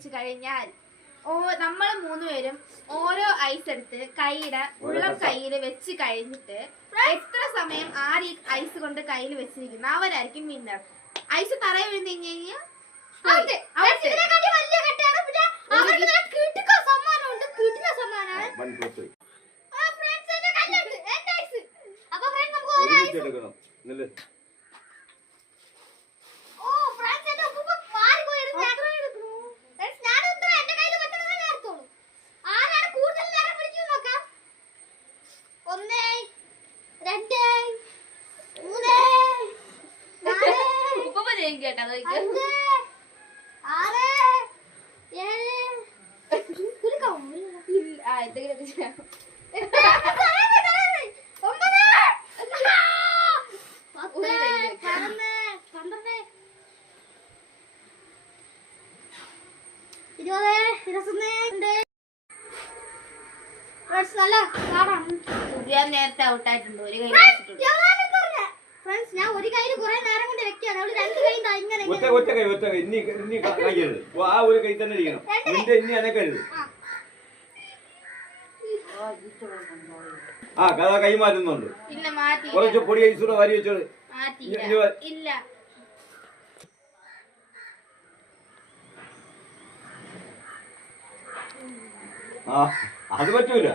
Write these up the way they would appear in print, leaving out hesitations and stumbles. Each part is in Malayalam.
വെച്ച് കഴിഞ്ഞാൽ നമ്മൾ മൂന്നുപേരും ഓരോ ഐസ് എടുത്ത് കൈയുടെ ഉള്ളം കയ്യിൽ വെച്ച് കഴിഞ്ഞിട്ട് എത്ര സമയം ആര് ഈ ഐസ് കൊണ്ട് കയ്യിൽ വെച്ചിരിക്കുന്നു അവരായിരിക്കും വിന്നർ. ഐസ് തറയിൽ വീണ് കഴിഞ്ഞാൽ നേരത്തെ ഔട്ടായിട്ടുണ്ട്. ഒരു കൈ ഞാൻ ഒരു കൈയിൽ കുറെ നേരം കൊണ്ട് വെക്കുകയാണ്. അവള് രണ്ട് കൈ ഒറ്റ കൈ ഇനി കഴിയരുത്. ആ ഒരു കൈ തന്നെ ഇരിക്കണം. നിന്റെ ഇനി അനക്കരുത്. ആ കഥ കൈ മാറ്റുന്നുണ്ട്. കുറച്ച് പൊടി ഐസൂടെ വാരി വെച്ചോളൂ. ഇല്ല ആ അത് പറ്റൂല.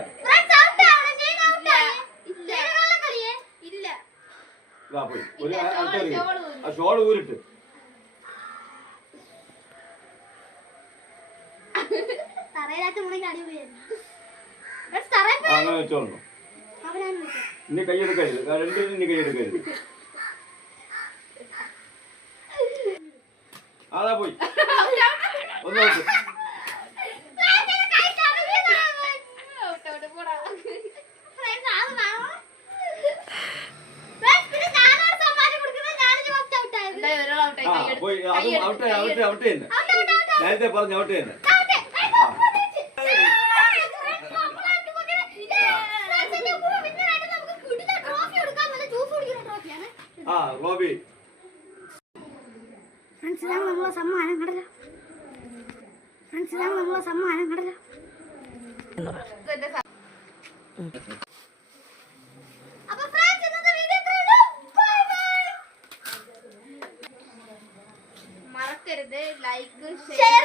പോയി ഒരു ഷോൾ ഊരിട്ട് അങ്ങനെ വെച്ചോളൂ. ഇനി കൈയെടുക്കരുത്. രണ്ടും ഇനി കൈയെടുക്കരുത്. അതാ പോയി ഒന്ന് നോക്ക്. പോയി ഔട്ട് തന്നെ. നേരത്തെ പറഞ്ഞ ഔട്ട് തന്നെ. ആ റോബി നമ്മളെ സമ്മാനം കണ്ടല്ലോ. നമ്മളെ സമ്മാനം കണ്ടല്ലോ. മറക്കരുത് ലൈക്ക് ഷെയർ